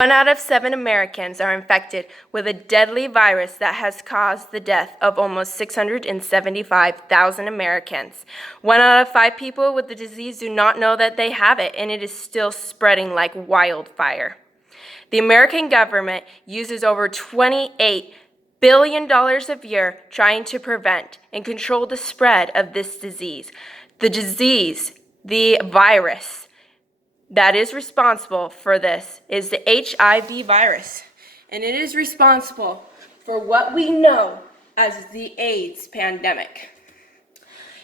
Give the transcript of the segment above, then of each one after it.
1 out of 7 Americans are infected with a deadly virus that has caused the death of almost 675,000 Americans. 1 out of 5 people with the disease do not know that they have it, and it is still spreading like wildfire. The American government uses over $28 billion a year trying to prevent and control the spread of this disease. The virus that is responsible for this is the HIV virus, and it is responsible for what we know as the AIDS pandemic.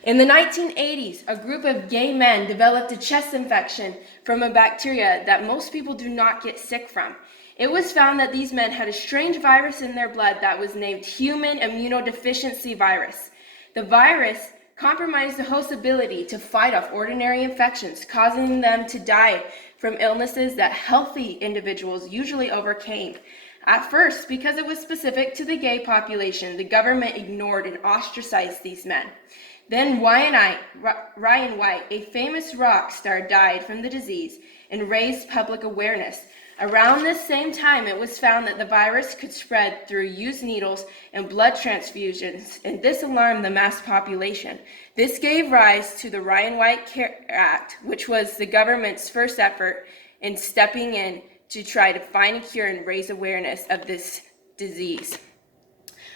In the 1980s, a group of gay men developed a chest infection from a bacteria that most people do not get sick from. It was found that these men had a strange virus in their blood that was named human immunodeficiency virus. The virus compromised the host's ability to fight off ordinary infections, causing them to die from illnesses that healthy individuals usually overcame. At first, because it was specific to the gay population, the government ignored and ostracized these men. Then Ryan White, a famous rock star, died from the disease and raised public awareness. Around this same time, it was found that the virus could spread through used needles and blood transfusions, and this alarmed the mass population. This gave rise to the Ryan White Care Act, which was the government's first effort in stepping in to try to find a cure and raise awareness of this disease.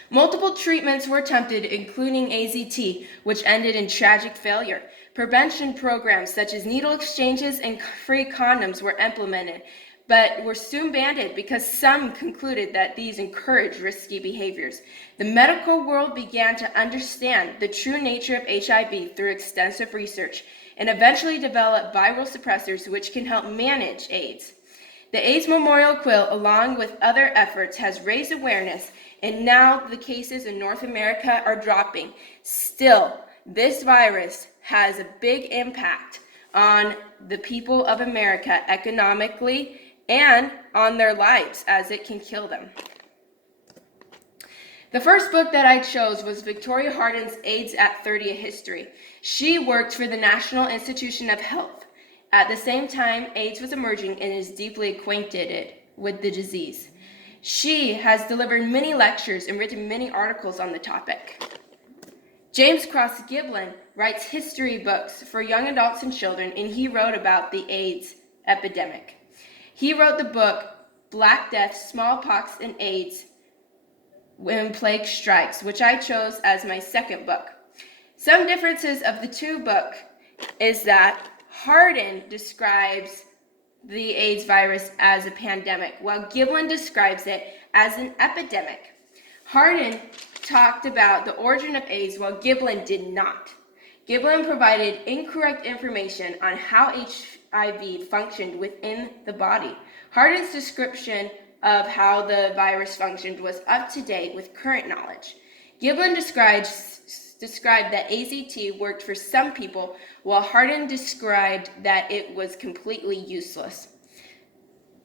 Multiple treatments were attempted, including AZT, which ended in tragic failure. Prevention programs such as needle exchanges and free condoms were implemented, but were soon banned because some concluded that these encouraged risky behaviors. The medical world began to understand the true nature of HIV through extensive research and eventually developed viral suppressors which can help manage AIDS. The AIDS Memorial Quilt, along with other efforts, has raised awareness, and now the cases in North America are dropping. Still, this virus has a big impact on the people of America economically and on their lives, as it can kill them. The first book that I chose was Victoria Hardin's AIDS at 30, A History. She worked for the National Institution of Health. At the same time, AIDS was emerging and is deeply acquainted with the disease. She has delivered many lectures and written many articles on the topic. James Cross Giblin writes history books for young adults and children, and he wrote about the AIDS epidemic. He wrote the book Black Death, Smallpox, and AIDS When Plague Strikes, which I chose as my second book. Some differences of the two books is that Hardin describes the AIDS virus as a pandemic, while Giblin describes it as an epidemic. Hardin talked about the origin of AIDS, while Giblin did not. Giblin provided incorrect information on how HIV functioned within the body. Hardin's description of how the virus functioned was up to date with current knowledge. Giblin described that AZT worked for some people, while Hardin described that it was completely useless.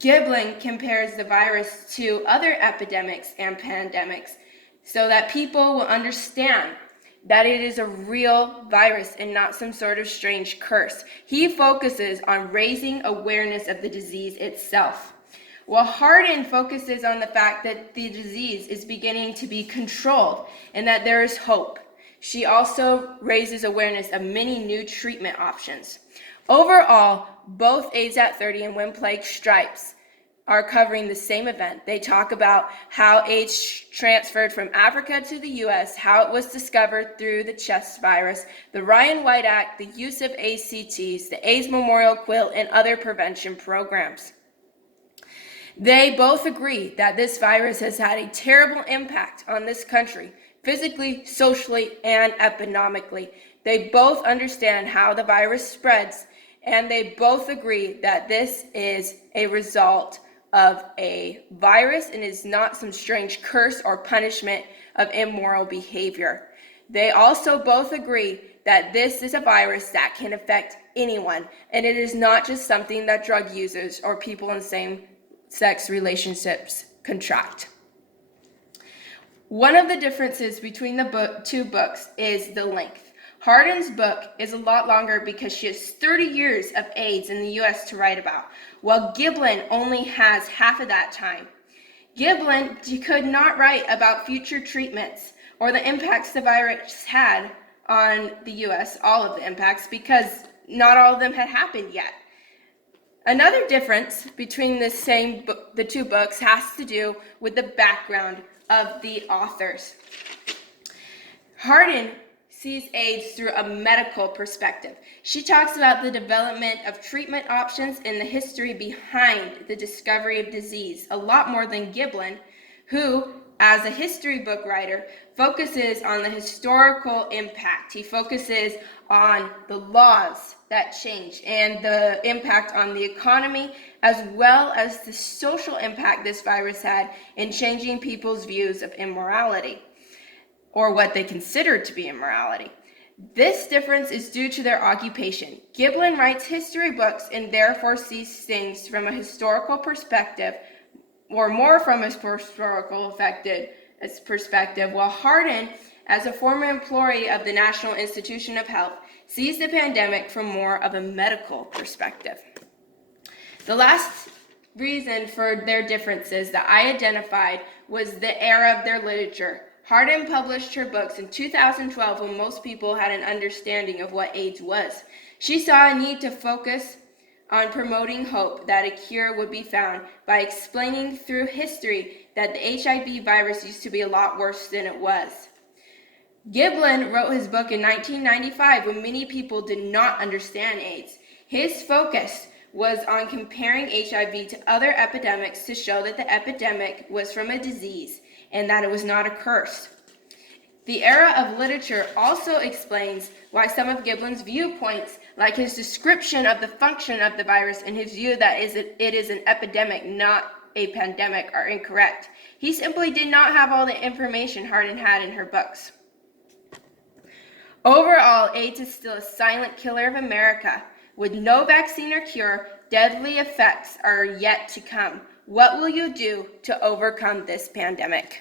Giblin compares the virus to other epidemics and pandemics so that people will understand that it is a real virus and not some sort of strange curse. He focuses on raising awareness of the disease itself, while Hardin focuses on the fact that the disease is beginning to be controlled and that there is hope. She also raises awareness of many new treatment options. Overall, both AIDS at 30 and When Plague Strikes are covering the same event. They talk about how AIDS transferred from Africa to the US, how it was discovered through the chest virus, the Ryan White Act, the use of ACTs, the AIDS Memorial Quilt, and other prevention programs. They both agree that this virus has had a terrible impact on this country, physically, socially, and economically. They both understand how the virus spreads, and they both agree that this is a result of a virus and is not some strange curse or punishment of immoral behavior. They also both agree that this is a virus that can affect anyone, and it is not just something that drug users or people in same-sex relationships contract. One of the differences between the two books is the length. Hardin's book is a lot longer because she has 30 years of AIDS in the U.S. to write about, while Giblin only has half of that time. Giblin could not write about future treatments or the impacts the virus had on the U.S., all of the impacts, because not all of them had happened yet. Another difference between the two books has to do with the background of the authors. Hardin sees AIDS through a medical perspective. She talks about the development of treatment options and the history behind the discovery of disease, a lot more than Giblin, who, as a history book writer, focuses on the historical impact. He focuses on the laws that change and the impact on the economy, as well as the social impact this virus had in changing people's views of immorality, or what they considered to be immorality. This difference is due to their occupation. Giblin writes history books and therefore sees things from a historical perspective, or more from a historical perspective, while Hardin, as a former employee of the National Institution of Health, sees the pandemic from more of a medical perspective. The last reason for their differences that I identified was the era of their literature. Hardin published her books in 2012 when most people had an understanding of what AIDS was. She saw a need to focus on promoting hope that a cure would be found by explaining through history that the HIV virus used to be a lot worse than it was. Giblin wrote his book in 1995 when many people did not understand AIDS. His focus was on comparing HIV to other epidemics to show that the epidemic was from a disease and that it was not a curse. The era of literature also explains why some of Giblin's viewpoints, like his description of the function of the virus and his view that it is an epidemic, not a pandemic, are incorrect. He simply did not have all the information Hardin had in her books. Overall, AIDS is still a silent killer of America. With no vaccine or cure, deadly effects are yet to come. What will you do to overcome this pandemic?